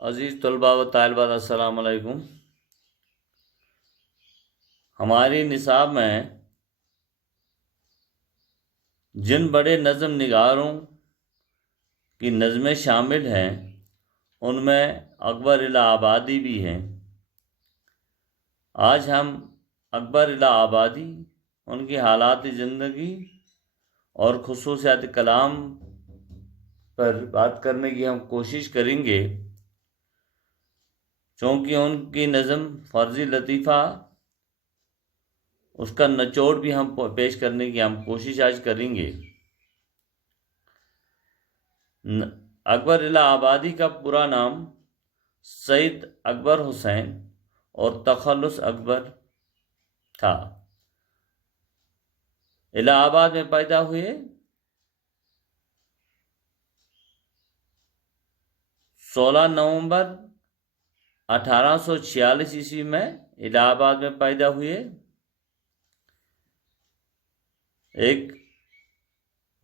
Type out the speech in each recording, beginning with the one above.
عزیز طلباء و طالبات السلام علیکم۔ ہماری نصاب میں جن بڑے نظم نگاروں کی نظمیں شامل ہیں ان میں اکبر الہ آبادی بھی ہیں۔ آج ہم اکبر الہ آبادی، ان کی حالات زندگی اور خصوصیات کلام پر بات کرنے کی ہم کوشش کریں گے، چونکہ ان کی نظم فرضی لطیفہ اس کا نچوڑ بھی ہم پیش کرنے کی ہم کوشش آج کریں گے۔ اکبر الہ آبادی کا پورا نام سید اکبر حسین اور تخلص اکبر تھا۔ الہ آباد میں پیدا ہوئے۔ 16 نومبر 1846 عیسوی میں الہ آباد میں پیدا ہوئے۔ ایک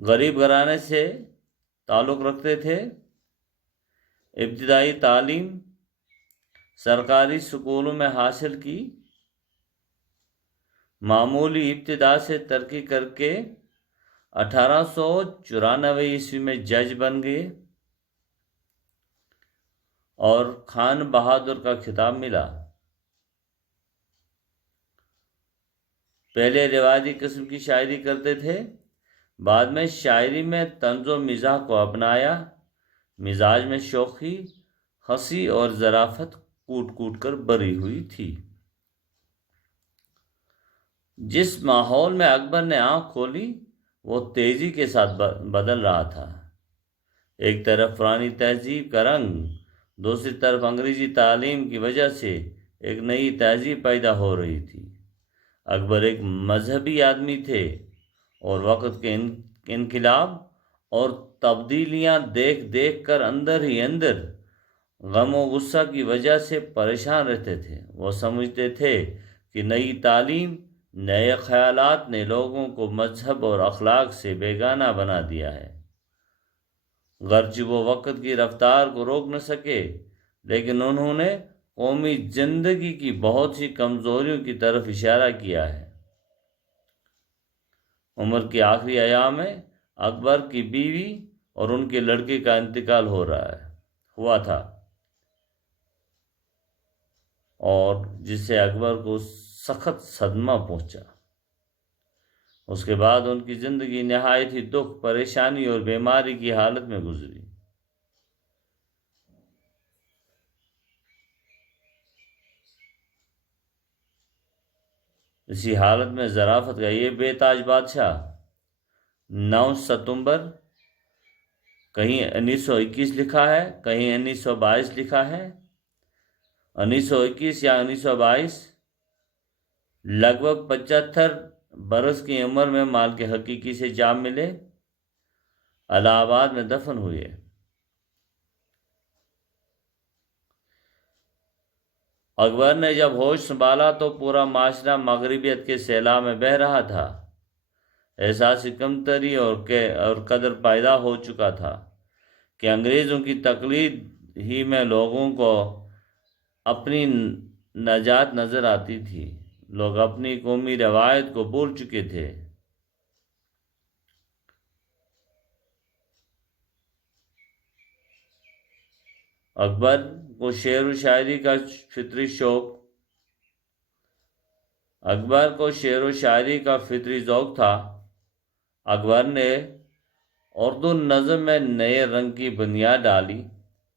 غریب گھرانے سے تعلق رکھتے تھے۔ ابتدائی تعلیم سرکاری اسکولوں میں حاصل کی۔ معمولی ابتدا سے ترقی کر کے 1894 عیسوی میں جج بن گئے اور خان بہادر کا خطاب ملا۔ پہلے روایتی قسم کی شاعری کرتے تھے، بعد میں شاعری میں طنز و مزاح کو اپنایا۔ مزاج میں شوخی، ہنسی اور ظرافت کوٹ کوٹ کر بھری ہوئی تھی۔ جس ماحول میں اکبر نے آنکھ کھولی وہ تیزی کے ساتھ بدل رہا تھا۔ ایک طرف پرانی تہذیب کا رنگ، دوسری طرف انگریزی تعلیم کی وجہ سے ایک نئی تہذیب پیدا ہو رہی تھی۔ اکبر ایک مذہبی آدمی تھے اور وقت کے انقلاب اور تبدیلیاں دیکھ دیکھ کر اندر ہی اندر غم و غصہ کی وجہ سے پریشان رہتے تھے۔ وہ سمجھتے تھے کہ نئی تعلیم، نئے خیالات نے لوگوں کو مذہب اور اخلاق سے بیگانہ بنا دیا ہے۔ گرچہ وہ وقت کی رفتار کو روک نہ سکے، لیکن انہوں نے قومی زندگی کی بہت سی کمزوریوں کی طرف اشارہ کیا ہے۔ عمر کے آخری ایام میں اکبر کی بیوی اور ان کے لڑکے کا انتقال ہوا تھا، اور جس سے اکبر کو سخت صدمہ پہنچا۔ اس کے بعد ان کی زندگی نہایت ہی دکھ، پریشانی اور بیماری کی حالت میں گزری۔ اسی حالت میں ظرافت کا یہ بے تاج بادشاہ 9 ستمبر، کہیں 1921 لکھا ہے، کہیں 1922 لکھا ہے، 1921 یا 1922، لگ بھگ 75 برس کی عمر میں مالک حقیقی سے جا ملے، الہ آباد میں دفن ہوئے۔ اکبر نے جب ہوش سنبھالا تو پورا معاشرہ مغربیت کے سیلاب میں بہہ رہا تھا۔ احساس کمتری اور قدر پیدا ہو چکا تھا کہ انگریزوں کی تقلید ہی میں لوگوں کو اپنی نجات نظر آتی تھی۔ لوگ اپنی قومی روایت کو بھول چکے تھے۔ اکبر کو شعر و شاعری کا فطری ذوق تھا۔ اکبر نے اردو نظم میں نئے رنگ کی بنیاد ڈالی۔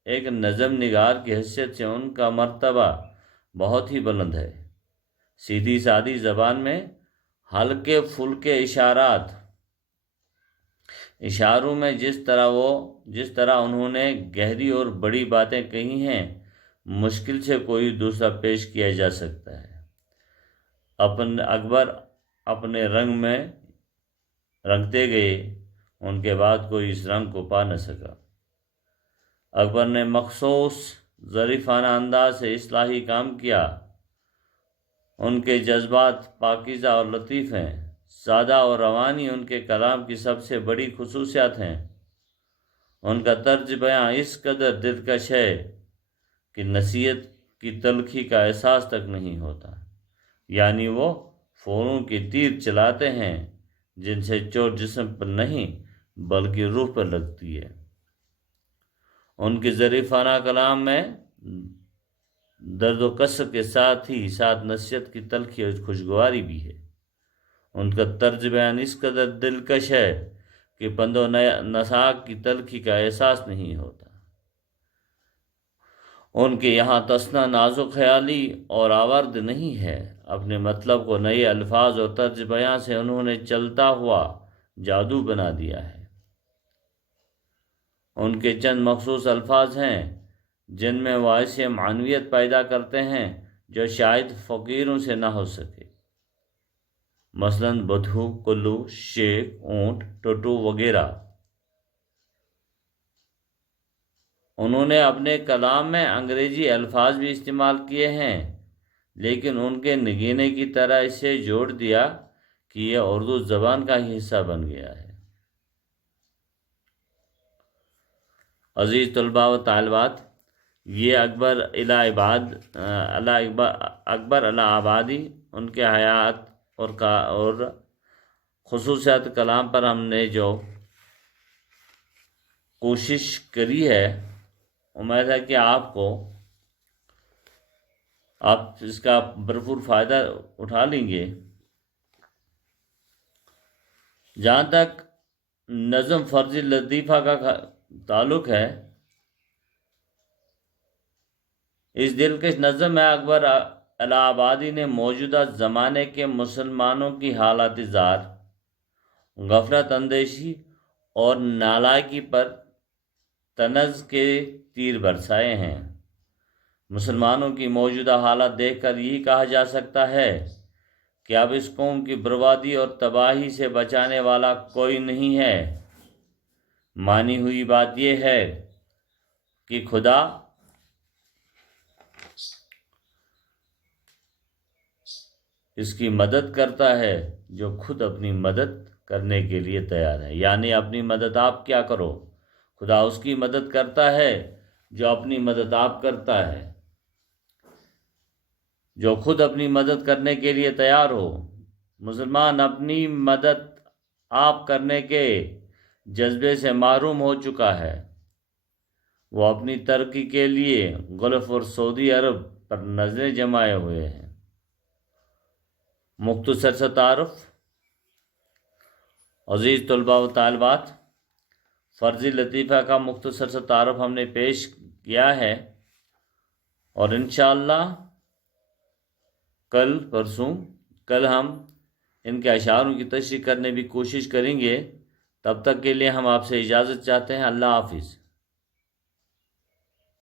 ایک نظم نگار کی حیثیت سے ان کا مرتبہ بہت ہی بلند ہے۔ سیدھی سادی زبان میں ہلکے پھلکے اشاروں میں جس طرح انہوں نے گہری اور بڑی باتیں کہی ہیں، مشکل سے کوئی دوسرا پیش کیا جا سکتا ہے۔ اکبر اپنے رنگ میں رنگتے گئے، ان کے بعد کوئی اس رنگ کو پا نہ سکا۔ اکبر نے مخصوص ظریفانہ انداز سے اصلاحی کام کیا۔ ان کے جذبات پاکیزہ اور لطیف ہیں، سادہ اور روانی ان کے کلام کی سب سے بڑی خصوصیات ہیں۔ ان کا طرز بیاں اس قدر دلکش ہے کہ نصیحت کی تلخی کا احساس تک نہیں ہوتا، یعنی وہ فوروں کے تیر چلاتے ہیں جن سے چوٹ جسم پر نہیں بلکہ روح پر لگتی ہے۔ ان کے ظریفانہ کلام میں درد و کسر کے ساتھ ہی ساتھ نصیحت کی تلخی اور خوشگواری بھی ہے۔ ان کا طرز بیان اس قدر دلکش ہے کہ پند و نصاحت کی تلخی کا احساس نہیں ہوتا۔ ان کے یہاں تسنا نازک خیالی اور آورد نہیں ہے، اپنے مطلب کو نئے الفاظ اور طرز بیان سے انہوں نے چلتا ہوا جادو بنا دیا ہے۔ ان کے چند مخصوص الفاظ ہیں جن میں وہ ایسے معنویت پیدا کرتے ہیں جو شاید فقیروں سے نہ ہو سکے، مثلاً بدھو، کلو، شیخ، اونٹ، ٹوٹو وغیرہ۔ انہوں نے اپنے کلام میں انگریزی الفاظ بھی استعمال کیے ہیں، لیکن ان کے نگینے کی طرح اسے جوڑ دیا کہ یہ اردو زبان کا ہی حصہ بن گیا ہے۔ عزیز طلباء و طالبات، یہ اکبر الہ آبادی، ان کے حیات اور خصوصیات کلام پر ہم نے جو کوشش کری ہے، امید ہے کہ آپ اس کا بھرپور فائدہ اٹھا لیں گے۔ جہاں تک نظم فرضی لطیفہ کا تعلق ہے، اس دلکش نظم میں اکبر الہ آبادی نے موجودہ زمانے کے مسلمانوں کی حالت زار، غفلت اندیشی اور نالائکی پر طنز کے تیر برسائے ہیں۔ مسلمانوں کی موجودہ حالت دیکھ کر یہی کہا جا سکتا ہے کہ اب اس قوم کی بربادی اور تباہی سے بچانے والا کوئی نہیں ہے۔ مانی ہوئی بات یہ ہے کہ خدا اس کی مدد کرتا ہے جو خود اپنی مدد کرنے کے لیے تیار ہے، یعنی اپنی مدد آپ کیا کرو، خدا اس کی مدد کرتا ہے جو اپنی مدد آپ کرتا ہے، جو خود اپنی مدد کرنے کے لیے تیار ہو۔ مسلمان اپنی مدد آپ کرنے کے جذبے سے محروم ہو چکا ہے۔ وہ اپنی ترقی کے لیے گلف اور سعودی عرب پر نظریں جمائے ہوئے ہیں۔ مختصر سا تعارف۔ عزیز طلباء و طالبات، فرضی لطیفہ کا مختصر سا تعارف ہم نے پیش کیا ہے، اور انشاءاللہ کل ہم ان کے اشعاروں کی تشریح کرنے کی کوشش کریں گے۔ تب تک کے لیے ہم آپ سے اجازت چاہتے ہیں۔ اللہ حافظ۔